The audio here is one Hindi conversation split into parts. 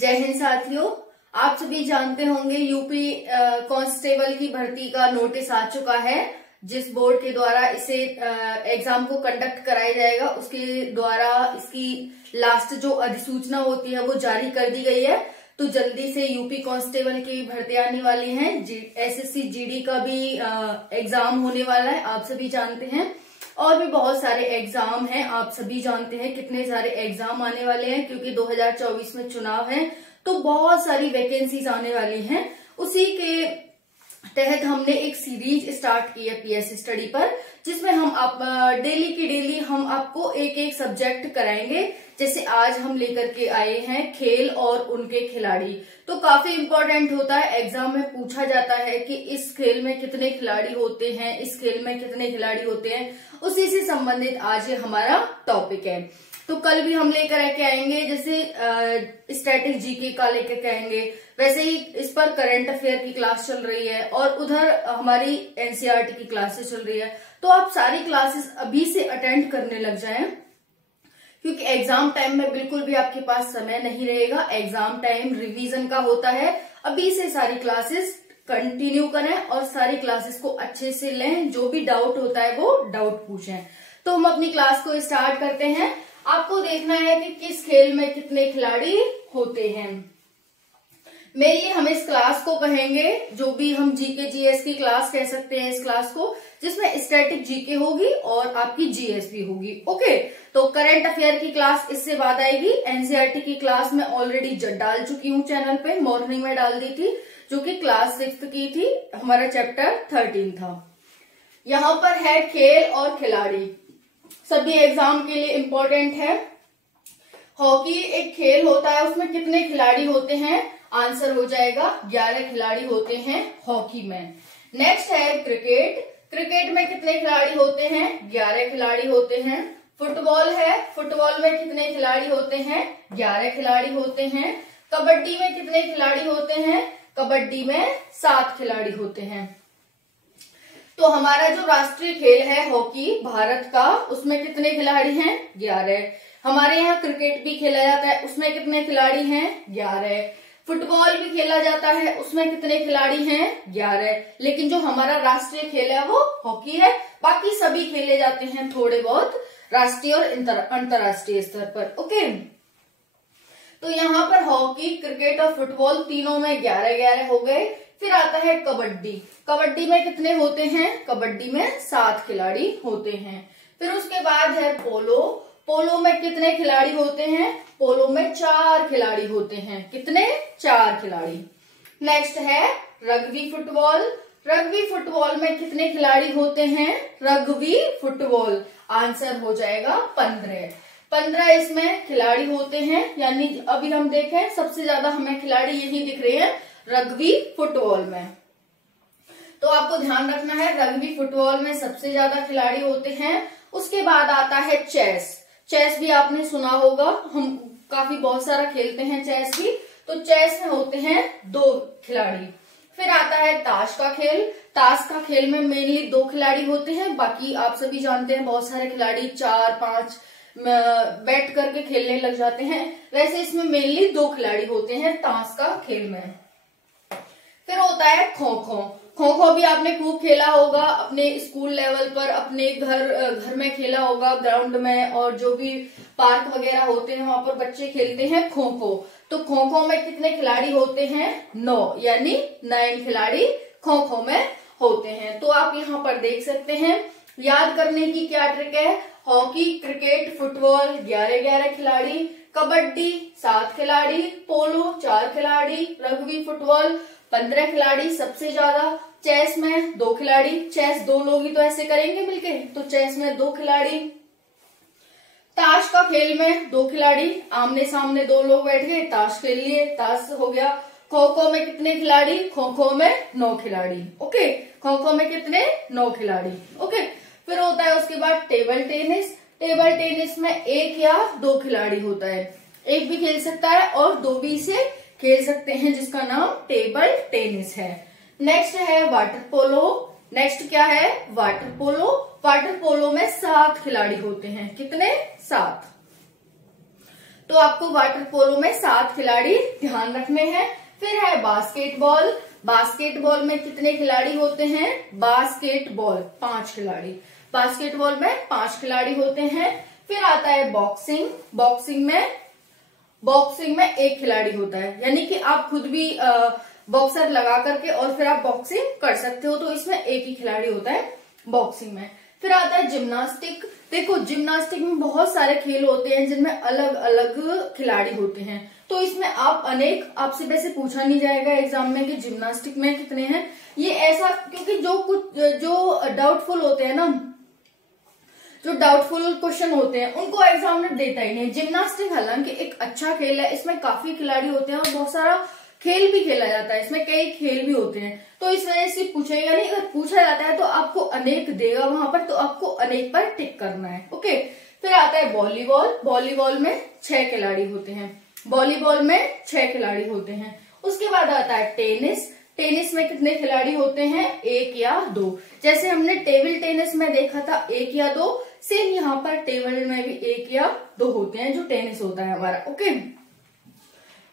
जय हिंद साथियों। आप सभी जानते होंगे यूपी कांस्टेबल की भर्ती का नोटिस आ चुका है। जिस बोर्ड के द्वारा इसे एग्जाम को कंडक्ट कराया जाएगा उसके द्वारा इसकी लास्ट जो अधिसूचना होती है वो जारी कर दी गई है। तो जल्दी से यूपी कांस्टेबल की भर्ती आने वाली है। एसएससी जीडी का भी एग्जाम होने वाला है, आप सभी जानते हैं। और भी बहुत सारे एग्जाम हैं, आप सभी जानते हैं कितने सारे एग्जाम आने वाले हैं, क्योंकि 2024 में चुनाव है तो बहुत सारी वैकेंसीज आने वाली हैं। उसी के तहत हमने एक सीरीज स्टार्ट की है पीएस स्टडी पर, जिसमें हम आप डेली की डेली हम आपको एक एक सब्जेक्ट कराएंगे। जैसे आज हम लेकर के आए हैं खेल और उनके खिलाड़ी। तो काफी इंपॉर्टेंट होता है, एग्जाम में पूछा जाता है कि इस खेल में कितने खिलाड़ी होते हैं, इस खेल में कितने खिलाड़ी होते हैं। उसी से संबंधित आज ये हमारा टॉपिक है। तो कल भी हम लेकर के आएंगे, जैसे स्टैटिक जीके का लेकर के आएंगे, वैसे ही इस पर करंट अफेयर की क्लास चल रही है और उधर हमारी एनसीईआरटी की क्लासेस चल रही है। तो आप सारी क्लासेस अभी से अटेंड करने लग जाएं, क्योंकि एग्जाम टाइम में बिल्कुल भी आपके पास समय नहीं रहेगा। एग्जाम टाइम रिवीजन का होता है। अभी से सारी क्लासेस कंटिन्यू करें और सारी क्लासेस को अच्छे से लें। जो भी डाउट होता है वो डाउट पूछें। तो हम अपनी क्लास को स्टार्ट करते हैं। आपको देखना है कि किस खेल में कितने खिलाड़ी होते हैं। मेनली हम इस क्लास को कहेंगे, जो भी हम जीके जीएस की क्लास कह सकते हैं इस क्लास को, जिसमें स्टैटिक जीके होगी और आपकी जीएस भी होगी। ओके, तो करंट अफेयर की क्लास इससे बाद आएगी। एनसीईआरटी की क्लास में ऑलरेडी डाल चुकी हूँ चैनल पे, मॉर्निंग में डाल दी थी, जो कि क्लास 6 की थी। हमारा चैप्टर 13 था। यहाँ पर है खेल और खिलाड़ी, सभी एग्जाम के लिए इम्पोर्टेंट है। हॉकी एक खेल होता है, उसमें कितने खिलाड़ी होते हैं? आंसर हो जाएगा 11 खिलाड़ी होते हैं हॉकी में। नेक्स्ट है क्रिकेट। क्रिकेट में कितने खिलाड़ी होते हैं? 11 खिलाड़ी होते हैं। फुटबॉल है, फुटबॉल में कितने खिलाड़ी होते हैं? 11 खिलाड़ी होते हैं। कबड्डी में कितने खिलाड़ी होते हैं? कबड्डी में 7 खिलाड़ी होते हैं। तो हमारा जो राष्ट्रीय खेल है हॉकी भारत का, उसमें कितने खिलाड़ी हैं? 11। हमारे यहाँ क्रिकेट भी खेला जाता है, उसमें कितने खिलाड़ी हैं? 11। फुटबॉल भी खेला जाता है, उसमें कितने खिलाड़ी हैं? 11। लेकिन जो हमारा राष्ट्रीय खेल है वो हॉकी है। बाकी सभी खेले जाते हैं थोड़े बहुत राष्ट्रीय और अंतर्राष्ट्रीय स्तर पर। ओके, तो यहाँ पर हॉकी, क्रिकेट और फुटबॉल तीनों में 11-11 हो गए। फिर आता है कबड्डी। कबड्डी में कितने होते हैं? कबड्डी में 7 खिलाड़ी होते हैं। फिर उसके बाद है पोलो। पोलो में कितने खिलाड़ी होते हैं? पोलो में 4 खिलाड़ी होते हैं। कितने? 4 खिलाड़ी। नेक्स्ट है रग्बी फुटबॉल। रग्बी फुटबॉल में कितने खिलाड़ी होते हैं? रग्बी फुटबॉल आंसर हो जाएगा 15। 15 इसमें खिलाड़ी होते हैं। यानी अभी हम देखें सबसे ज्यादा हमें खिलाड़ी यही दिख रहे हैं रग्बी फुटबॉल में। तो आपको ध्यान रखना है, रग्बी फुटबॉल में सबसे ज्यादा खिलाड़ी होते हैं। उसके बाद आता है चेस। चेस भी आपने सुना होगा, हम काफी बहुत सारा खेलते हैं चेस भी। तो चेस में होते हैं 2 खिलाड़ी। फिर आता है ताश का खेल। ताश का खेल में मेनली 2 खिलाड़ी होते हैं। बाकी आप सभी जानते हैं बहुत सारे खिलाड़ी 4-5 बैठ करके खेलने लग जाते हैं। वैसे इसमें मेनली 2 खिलाड़ी होते हैं ताश का खेल में। फिर होता है खो खो। खो खो भी आपने खूब खेला होगा, अपने स्कूल लेवल पर, अपने घर में खेला होगा, ग्राउंड में, और जो भी पार्क वगैरह होते हैं वहां पर बच्चे खेलते हैं खो खो। तो खो खो में कितने खिलाड़ी होते हैं? 9, यानी 9 खिलाड़ी खो खो में होते हैं। तो आप यहाँ पर देख सकते हैं, याद करने की क्या ट्रिक है। हॉकी, क्रिकेट, फुटबॉल 11-11 खिलाड़ी, कबड्डी 7 खिलाड़ी, पोलो 4 खिलाड़ी, रग्बी फुटबॉल 15 खिलाड़ी सबसे ज्यादा, चेस में 2 खिलाड़ी। चेस 2 लोग ही तो ऐसे करेंगे मिलके, तो चेस में 2 खिलाड़ी। ताश का खेल में 2 खिलाड़ी, आमने सामने 2 लोग बैठ गए, ताश खेल लिए, ताश हो गया। खो खो में कितने खिलाड़ी? खो खो में 9 खिलाड़ी। ओके, खो खो में कितने? 9 खिलाड़ी। ओके, फिर होता है उसके बाद टेबल टेनिस। टेबल टेनिस में 1 या 2 खिलाड़ी होता है। एक भी खेल सकता है और 2 भी इसे खेल सकते हैं, जिसका नाम टेबल टेनिस है। नेक्स्ट है वाटर पोलो। नेक्स्ट क्या है? Water polo. वाटर पोलो में 7 खिलाड़ी होते हैं। कितने? 7। तो आपको वाटर पोलो में 7 खिलाड़ी ध्यान रखने हैं। फिर है बास्केटबॉल। बास्केटबॉल में कितने खिलाड़ी होते हैं? बास्केटबॉल 5 खिलाड़ी। बास्केटबॉल में 5 खिलाड़ी होते हैं। फिर आता है बॉक्सिंग। बॉक्सिंग में 1 खिलाड़ी होता है, यानी कि आप खुद भी बॉक्सर लगा करके और फिर आप बॉक्सिंग कर सकते हो, तो इसमें 1 ही खिलाड़ी होता है बॉक्सिंग में। फिर आता है जिम्नास्टिक। देखो जिम्नास्टिक में बहुत सारे खेल होते हैं जिनमें अलग अलग खिलाड़ी होते हैं, तो इसमें आपसे वैसे पूछा नहीं जाएगा एग्जाम में कि जिम्नास्टिक में कितने हैं, ये ऐसा, क्योंकि जो डाउटफुल होते हैं ना, जो डाउटफुल क्वेश्चन होते हैं उनको एग्जामिनर देता ही नहीं। जिम्नास्टिक हालांकि एक अच्छा खेल है, इसमें काफी खिलाड़ी होते हैं और बहुत सारा खेल भी खेला जाता है, इसमें कई खेल भी होते हैं, तो इस वजह से पूछेगा नहीं। अगर पूछा जाता है तो आपको अनेक देगा वहां पर, तो आपको अनेक पर टिक करना है। ओके, फिर आता है वॉलीबॉल। वॉलीबॉल में 6 खिलाड़ी होते हैं। वॉलीबॉल में 6 खिलाड़ी होते हैं। उसके बाद आता है टेनिस। टेनिस में कितने खिलाड़ी होते हैं? 1 या 2। जैसे हमने टेबल टेनिस में देखा था 1 या 2, सेम यहाँ पर टेबल में भी 1 या 2 होते हैं, जो टेनिस होता है हमारा। ओके,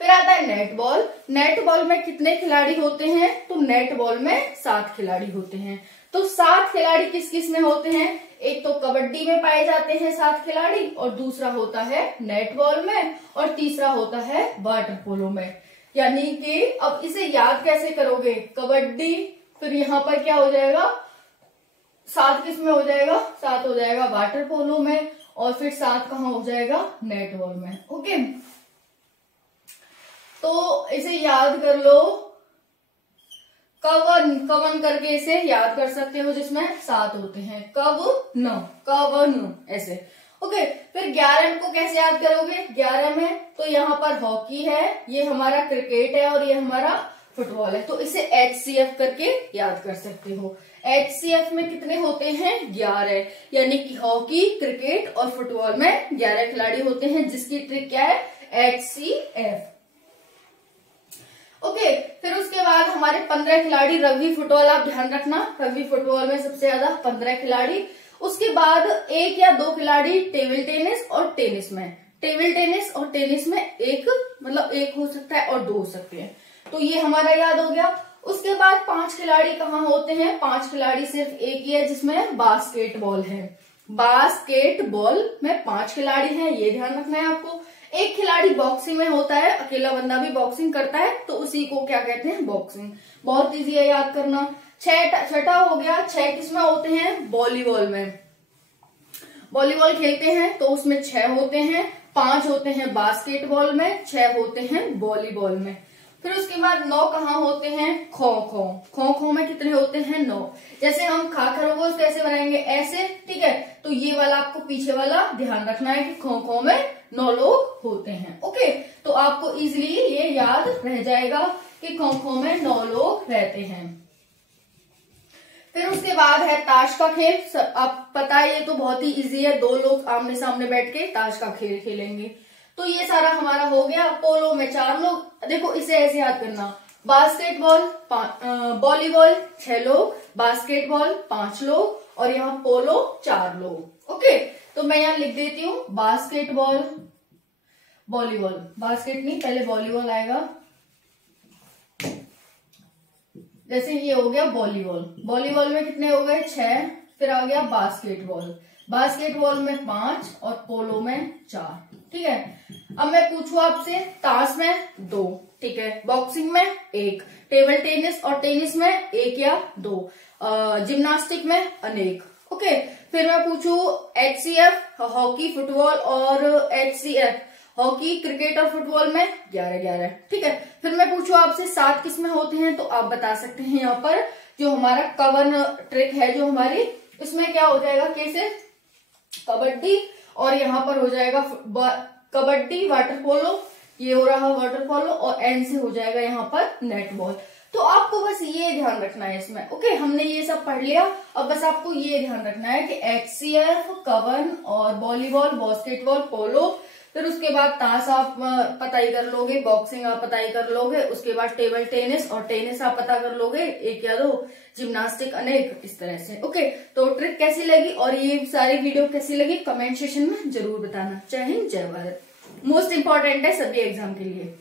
फिर आता है नेटबॉल। नेटबॉल में कितने खिलाड़ी होते हैं? तो नेटबॉल में 7 खिलाड़ी होते हैं। तो 7 खिलाड़ी किस किस में होते हैं? एक तो कबड्डी में पाए जाते हैं 7 खिलाड़ी, और दूसरा होता है नेटबॉल में, और तीसरा होता है वाटर पोलो में। यानी कि अब इसे याद कैसे करोगे? कबड्डी, फिर यहाँ पर क्या हो जाएगा? 7 किस में हो जाएगा? 7 हो जाएगा वाटर पोलो में, और फिर 7 कहाँ हो जाएगा? नेटबॉल में। ओके, तो इसे याद कर लो, कवन करके इसे याद कर सकते हो, जिसमें 7 होते हैं। कवन ऐसे। ओके, फिर 11 को कैसे याद करोगे? 11 में तो यहाँ पर हॉकी है, ये हमारा क्रिकेट है, और ये हमारा फुटबॉल है, तो इसे HCF करके याद कर सकते हो। HCF में कितने होते हैं? 11, यानी कि हॉकी, क्रिकेट और फुटबॉल में 11 खिलाड़ी होते हैं, जिसकी ट्रिक क्या है? HCF। ओके, फिर उसके बाद हमारे 15 खिलाड़ी रग्बी फुटबॉल। आप ध्यान रखना, रग्बी फुटबॉल में सबसे ज्यादा 15 खिलाड़ी। उसके बाद 1 या 2 खिलाड़ी टेबल टेनिस और टेनिस में। टेबल टेनिस और टेनिस में एक हो सकता है और 2 हो सकते हैं, तो ये हमारा याद हो गया। उसके बाद 5 खिलाड़ी कहाँ होते हैं? 5 खिलाड़ी सिर्फ एक ही है, जिसमें बास्केटबॉल है। बास्केटबॉल में 5 खिलाड़ी हैं, ये ध्यान रखना है आपको। 1 खिलाड़ी बॉक्सिंग में होता है, अकेला बंदा भी बॉक्सिंग करता है, तो उसी को क्या कहते हैं? बॉक्सिंग। बहुत इजी है याद करना। छठा हो गया, 6 किसमें होते हैं? वॉलीबॉल में। वॉलीबॉल खेलते हैं तो उसमें 6 होते हैं, 5 होते हैं बास्केटबॉल में, 6 होते हैं वॉलीबॉल में। फिर उसके बाद 9 कहाँ होते हैं? खो खो में कितने होते हैं? 9। जैसे हम खरगोश कैसे बनाएंगे? ऐसे, ठीक है, तो ये वाला आपको पीछे वाला ध्यान रखना है कि खो में 9 लोग होते हैं। ओके, तो आपको इजीली ये याद रह जाएगा कि खो में 9 लोग रहते हैं। फिर उसके बाद है ताश का खेल। आप पता है, ये तो बहुत ही इजी है, 2 लोग आमने सामने बैठ के ताश का खेल खेलेंगे। तो ये सारा हमारा हो गया। पोलो में 4 लोग। देखो इसे ऐसे याद करना, बास्केटबॉल, वॉलीबॉल 6 लोग, बास्केटबॉल 5 लोग, और यहाँ पोलो 4 लोग। ओके, तो मैं यहाँ लिख देती हूँ बास्केटबॉल, वॉलीबॉल। बास्केट नहीं, पहले वॉलीबॉल आएगा। जैसे ये हो गया वॉलीबॉल। वॉलीबॉल में कितने हो गए? 6। फिर आ गया बास्केटबॉल। बास्केटबॉल में 5 और पोलो में 4। ठीक है, अब मैं पूछूं आपसे, ताश में 2, ठीक है, बॉक्सिंग में 1, टेबल टेनिस और टेनिस में 1 या 2, जिम्नास्टिक में अनेक। ओके, फिर मैं पूछूं HCF, हॉकी, फुटबॉल और HCF, हॉकी, क्रिकेट और फुटबॉल में 11-11। ठीक है, फिर मैं पूछूं आपसे 7 किस में होते हैं, तो आप बता सकते हैं यहाँ पर जो हमारा कवन ट्रिक है जो हमारी, इसमें क्या हो जाएगा? कैसे? कबड्डी, और यहाँ पर हो जाएगा कबड्डी, वाटर पोलो, ये हो रहा वाटर पोलो, और एन से हो जाएगा यहाँ पर नेट बॉल। तो आपको बस ये ध्यान रखना है इसमें। ओके, हमने ये सब पढ़ लिया, अब बस आपको ये ध्यान रखना है कि HCF, कवन और वॉलीबॉल, बास्केटबॉल, पोलो, फिर उसके बाद ताश आप पता ही कर लोगे, बॉक्सिंग आप पता ही कर लोगे, उसके बाद टेबल टेनिस और टेनिस आप पता कर लोगे 1 या 2, जिम्नास्टिक अनेक, इस तरह से। ओके, तो ट्रिक कैसी लगी और ये सारी वीडियो कैसी लगी कमेंट सेक्शन में जरूर बताना। जय हिंद, जय भारत। मोस्ट इम्पोर्टेंट है सभी एग्जाम के लिए।